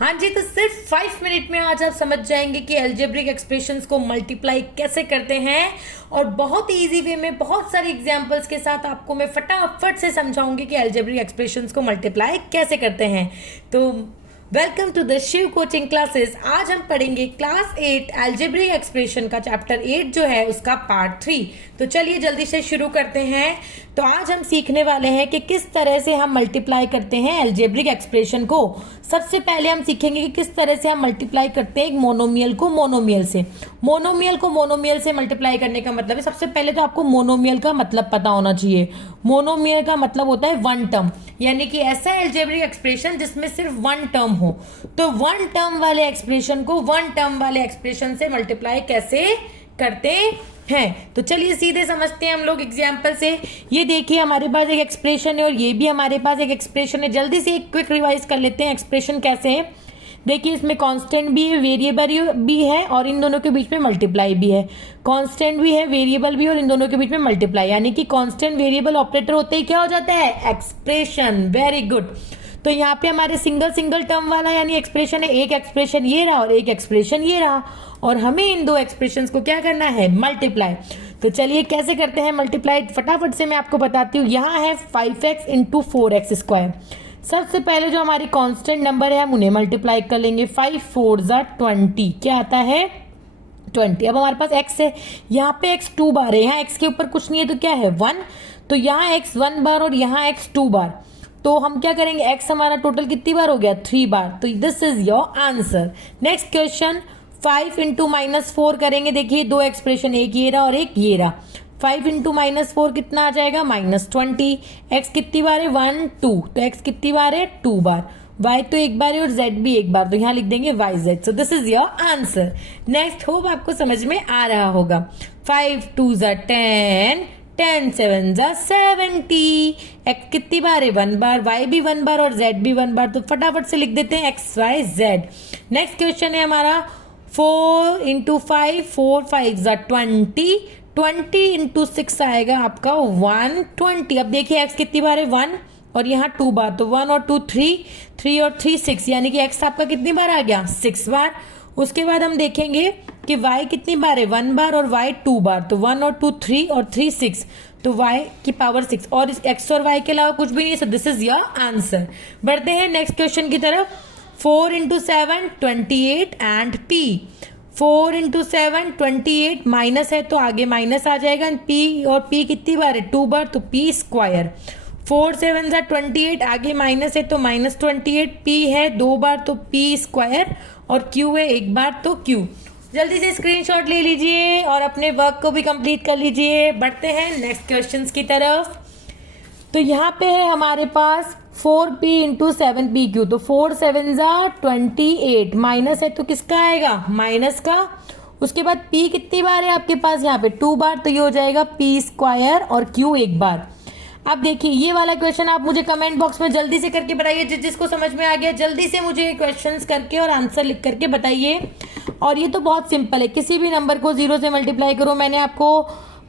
हाँ जी, तो सिर्फ 5 मिनट में आज आप समझ जाएंगे कि अलजेब्रिक एक्सप्रेशंस को मल्टीप्लाई कैसे करते हैं और बहुत ही इजी वे में बहुत सारी एग्जांपल्स के साथ आपको मैं फटाफट से समझाऊंगी कि अलजेब्रिक एक्सप्रेशंस को मल्टीप्लाई कैसे करते हैं। तो welcome to the Shiv coaching classes. आज हम पढ़ेंगे क्लास 8 अलजेब्रिक एक्सप्रेशन का चैप्टर 8 जो है उसका पार्ट 3। तो चलिए जल्दी से शुरू करते हैं। तो आज हम सीखने वाले हैं कि किस तरह से हम मल्टीप्लाई करते हैं अलजेब्रिक एक्सप्रेशन को। सबसे पहले हम सीखेंगे कि किस तरह से हम मल्टीप्लाई करते हैं एक मोनोमियल को मोनोमियल से। मोनोमियल को मोनोमियल से मल्टीप्लाई करने का मतलब है, सबसे पहले तो आपको मोनोमियल का मतलब पता होना चाहिए। मोनोमियल का मतलब होता है वन टर्म, यानी कि ऐसा अलजेब्रिक एक्सप्रेशन जिसमें सिर्फ वन टर्म हो। तो वन टर्म वाले एक्सप्रेशन को वन टर्म वाले एक्सप्रेशन से मल्टीप्लाई कैसे करते हैं। तो चलिए सीधे समझते हैं हम लोग एग्जाम्पल से। ये देखिए हमारे पास एक एक्सप्रेशन है और ये भी हमारे पास एक एक्सप्रेशन है। जल्दी से एक क्विक रिवाइज कर लेते हैं एक्सप्रेशन कैसे है। देखिए इसमें कांस्टेंट भी है, वेरिएबल भी है और इन दोनों के बीच में मल्टीप्लाई भी है। कांस्टेंट भी है, वेरिएबल भी और इन दोनों के बीच में मल्टीप्लाई, यानी कि कांस्टेंट वेरिएबल ऑपरेटर होते ही क्या हो जाता है, एक्सप्रेशन। Very good. तो यहाँ पे हमारे सिंगल टर्म वाला यानी एक्सप्रेशन है, एक एक्सप्रेशन ये रहा और एक एक्सप्रेशन ये रहा, और हमें इन दो एक्सप्रेशंस को क्या करना है, मल्टीप्लाई। तो चलिए कैसे करते हैं मल्टीप्लाई, फटाफट से मैं आपको बताती हूँ। यहाँ है 5x इंटू 4x स्क्वायर। सबसे पहले जो हमारी कांस्टेंट नंबर है हम उन्हें मल्टीप्लाई कर लेंगे। 5 4 20, क्या आता है 20। अब हमारे पास x है, यहाँ पे x 2 बार है, यहाँ x के ऊपर कुछ नहीं है तो क्या है 1। तो यहाँ x 1 बार और यहाँ x 2 बार। तो हम क्या करेंगे, x हमारा टोटल कितनी बार हो गया, 3 बार। तो this is your answer. Next question 5 into -4 करेंगे। देखिए दो एक्सप्रेशन, एक ये रहा और एक ये रहा। 5 इंटू -4 कितना आ जाएगा, -20। x कितनी बार है, 1 2, तो x कितनी बार है, 2 बार। y तो एक बार है और z भी एक बार, तो यहाँ लिख देंगे yz। So this is your answer. Next hop आपको समझ में आ रहा होगा। 5 2 10, 10 7 70। x कितनी बार है, 1 बार, y भी 1 बार और z भी 1 बार, तो फटाफट से लिख देते हैं x y z। Next question है हमारा 4 इंटू 5, 4 5 20, 20 इंटू 6 आएगा आपका 120। अब देखिए x कितनी बार है, 1 और यहाँ 2 बार, तो 1 और 2 3, 3 और 3 6, यानी कि x आपका कितनी बार आ गया, 6 बार। उसके बाद हम देखेंगे कि y कितनी बार है, 1 बार और y 2 बार, तो 1 और 2 3 और 3 6, तो y की पावर 6, और इस x और y के अलावा कुछ भी नहीं है। सो दिस इज योर आंसर। बढ़ते हैं नेक्स्ट क्वेश्चन की तरफ। 4 into 7 28 and p। 4 into 7 28, minus है तो आगे माइनस आ जाएगा। p और p कितनी बार है, 2 बार, तो p स्क्वायर। 4 7 28, आगे माइनस है तो -28, p है 2 बार तो p स्क्वायर, और q है 1 बार तो q। जल्दी से स्क्रीनशॉट ले लीजिए और अपने वर्क को भी कंप्लीट कर लीजिए। बढ़ते हैं नेक्स्ट क्वेश्चंस की तरफ। तो यहाँ पे है हमारे पास 4p इंटू 7pq। तो 4 7 28, माइनस है तो किसका आएगा, माइनस का। उसके बाद p कितनी बार है आपके पास, यहाँ पे 2 बार, तो ये हो जाएगा p स्क्वायर और q 1 बार। अब देखिए ये वाला क्वेश्चन आप मुझे कमेंट बॉक्स में जल्दी से करके बताइए। जिसको समझ में आ गया जल्दी से मुझे क्वेश्चंस करके और आंसर लिख करके बताइए। और ये तो बहुत सिंपल है, किसी भी नंबर को 0 से मल्टीप्लाई करो। मैंने आपको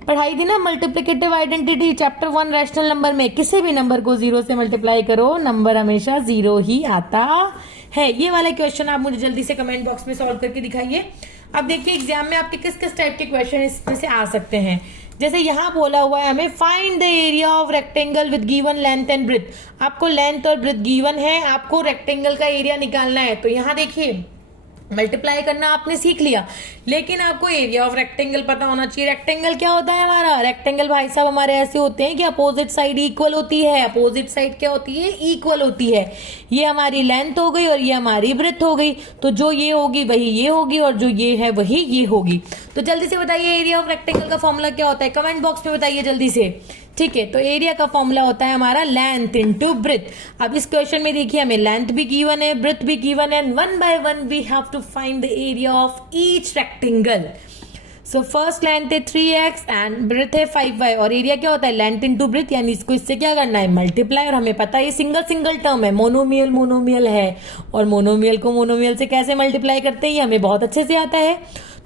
पढ़ाई थी ना multiplicative identity chapter 1 rational number में, किसी भी नंबर को 0 से मल्टीप्लाई करो, नंबर हमेशा 0 ही आता है। ये वाला क्वेश्चन आप मुझे जल्दी से कमेंट बॉक्स में सॉल्व करके दिखाइए। अब देखिए एग्जाम में आपके किस किस टाइप के क्वेश्चन इसमें से आ सकते हैं। जैसे यहाँ बोला हुआ है हमें find the area of rectangle with given length and breadth. आपको लेंथ और ब्रेड्थ गिवन है, आपको रेक्टेंगल का एरिया निकालना है। तो यहाँ देखिए मल्टीप्लाई करना आपने सीख लिया, लेकिन आपको एरिया ऑफ रेक्टेंगल पता होना चाहिए। रेक्टेंगल क्या होता है हमारा, रेक्टेंगल भाई साहब हमारे ऐसे होते हैं कि अपोजिट साइड इक्वल होती है। अपोजिट साइड क्या होती है, इक्वल होती है। ये हमारी लेंथ हो गई और ये हमारी ब्रेड्थ हो गई, तो जो ये होगी वही ये होगी और जो ये है वही ये होगी। तो जल्दी से बताइए एरिया ऑफ रेक्टेंगल का फॉर्मूला क्या होता है, कमेंट बॉक्स में बताइए जल्दी से। ठीक है, तो एरिया का फॉर्मूला होता है हमारा लेंथ इनटू ब्रेड्थ। अब इस क्वेश्चन में देखिए हमें लेंथ भी गिवन है, ब्रेड्थ भी गिवन है, 1 by 1 we have to find the area of each rectangle. So first length है 3x एंड ब्रेड्थ है 5y, और एरिया क्या होता है, लेंथ इनटू ब्रेड्थ, यानी इसको इससे क्या करना है, मल्टीप्लाई। और हमें पता है ये सिंगल टर्म है, मोनोमियल है, और मोनोमियल को मोनोमियल से कैसे मल्टीप्लाई करते हैं ये हमें बहुत अच्छे से आता है।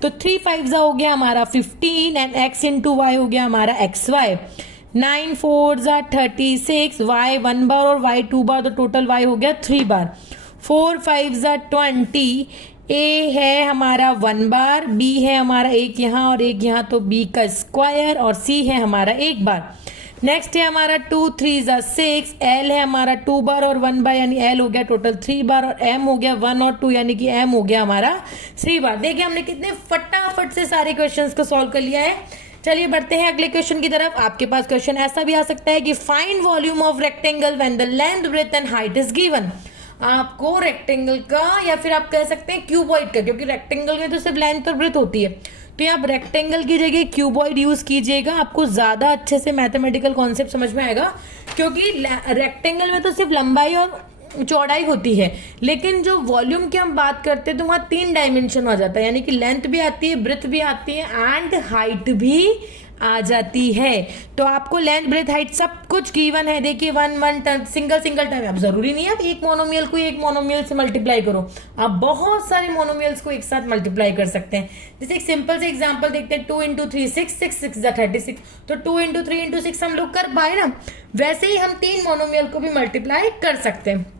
तो 3 5 हो गया हमारा 15 एंड x इंटू वाई हो गया हमारा xy। 9 4 36, y 1 बार और y 2 बार, तो टोटल y हो गया 3 बार। 4 5 20, ए है हमारा 1 बार, बी है हमारा एक यहाँ और एक यहाँ, तो बी का स्क्वायर, और सी है हमारा 1 बार। नेक्स्ट है हमारा 2 3 6, एल है हमारा 2 बार और 1 बार, यानी एल हो गया टोटल 3 बार, और एम हो गया 1 और 2, यानी कि एम हो गया हमारा 3 बार। देखिए हमने कितने फटाफट से सारे क्वेश्चंस को सॉल्व कर लिया है। चलिए बढ़ते हैं अगले क्वेश्चन की तरफ। आपके पास क्वेश्चन ऐसा भी आ सकता है कि find volume of rectangle when the length breadth and height is given. आपको रेक्टेंगल का या फिर आप कह सकते हैं क्यूबॉइड का, क्योंकि रेक्टेंगल में तो सिर्फ लेंथ और ब्रेथ होती है, तो आप रेक्टेंगल की जगह क्यूबॉइड यूज कीजिएगा, आपको ज्यादा अच्छे से मैथमेटिकल कॉन्सेप्ट समझ में आएगा। क्योंकि रेक्टेंगल में तो सिर्फ लंबाई और चौड़ाई होती है, लेकिन जो वॉल्यूम की हम बात करते हैं तो वहाँ 3 डायमेंशन हो जाता है, यानी कि लेंथ भी आती है, ब्रेथ भी आती है एंड हाइट भी आ जाती है। तो आपको लेंथ ब्रेथ हाइट सब कुछ गिवन है। देखिए 1 1 टर्म सिंगल टर्म, अब जरूरी नहीं है आप एक मोनोमियल को एक मोनोमियल से मल्टीप्लाई करो, आप बहुत सारे मोनोमियल्स को एक साथ मल्टीप्लाई कर सकते हैं। जैसे एक सिंपल से एग्जांपल देखते हैं, 2 × 3 6 6 6 36, तो 2 × 3 × 6 हम लोग कर पाए ना, वैसे ही हम 3 मोनोमियल को भी मल्टीप्लाई कर सकते हैं।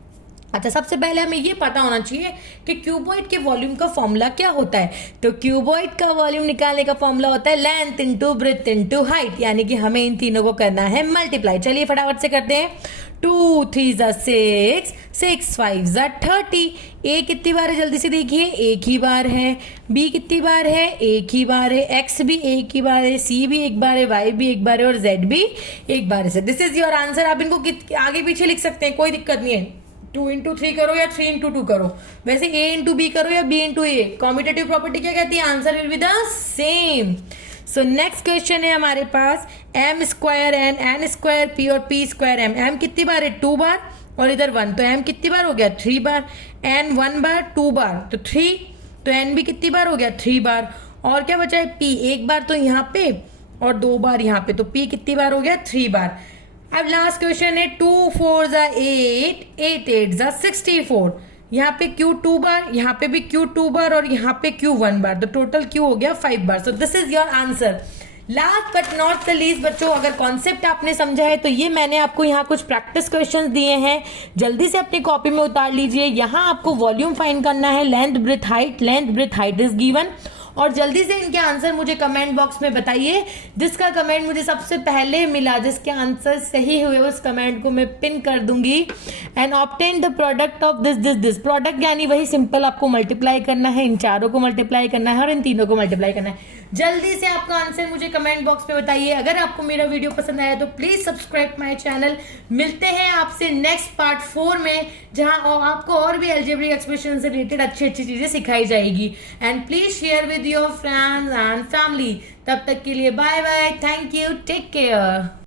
अच्छा, सबसे पहले हमें ये पता होना चाहिए कि क्यूबॉइड के वॉल्यूम का फॉर्मूला क्या होता है। तो क्यूबॉइड का वॉल्यूम निकालने का फॉर्मूला होता है length into breadth into height, यानी कि हमें इन तीनों को करना है मल्टीप्लाई। चलिए फटाफट से करते हैं। 2 3 6 6 5 30। ए कितनी बार है जल्दी से देखिए, एक ही बार है। बी कितनी बार है, एक ही बार है। एक्स भी एक ही बार है, सी भी एक बार है, वाई भी एक बार है और जेड भी एक बार है। This is your answer. आप इनको आगे पीछे लिख सकते हैं, कोई दिक्कत नहीं है। 2 × 3 करो या 3 × 2 करो, वैसे a × b करो या b × a, कॉम्यूटेटिव प्रॉपर्टी क्या कहती है, answer will be the same. So next question है हमारे पास m square n square p और p स्क्वायर m। m कितनी बार है, 2 बार, और इधर 1, तो m कितनी बार हो गया, 3 बार। n 1 बार 2 बार तो 3, तो n भी कितनी बार हो गया, 3 बार। और क्या बचा है, p 1 बार तो यहाँ पे और 2 बार यहाँ पे, तो p कितनी बार हो गया, 3 बार। अब लास्ट क्वेश्चन है 2 4 8 8 8 64। यहाँ पे Q 2 बार, यहाँ पे भी Q 2 बार और यहाँ पे Q 1 बार, तो टोटल Q हो गया 5 बार। So this is your answer. Last but not the least बच्चों, अगर कॉन्सेप्ट आपने समझा है तो ये मैंने आपको यहाँ कुछ प्रैक्टिस क्वेश्चंस दिए हैं, जल्दी से अपनी कॉपी में उतार लीजिए। यहाँ आपको वॉल्यूम फाइंड करना है, length breadth height is given, और जल्दी से इनके आंसर मुझे कमेंट बॉक्स में बताइए। जिसका कमेंट मुझे सबसे पहले मिला, जिसके आंसर सही हुए, उस कमेंट को मैं पिन कर दूंगी। And obtain the product of this product, यानी वही सिंपल आपको मल्टीप्लाई करना है, इन चारों को मल्टीप्लाई करना है और इन तीनों को मल्टीप्लाई करना है। जल्दी से आपका आंसर मुझे कमेंट बॉक्स में बताइए। अगर आपको मेरा वीडियो पसंद आया तो प्लीज सब्सक्राइब माय चैनल। मिलते हैं आपसे नेक्स्ट पार्ट 4 में, जहां आपको और भी अलजेब्रिक एक्सप्रेशन से रिलेटेड अच्छी अच्छी चीजें सिखाई जाएगी। And please share with your friends and family. तब तक के लिए bye bye, thank you, take care.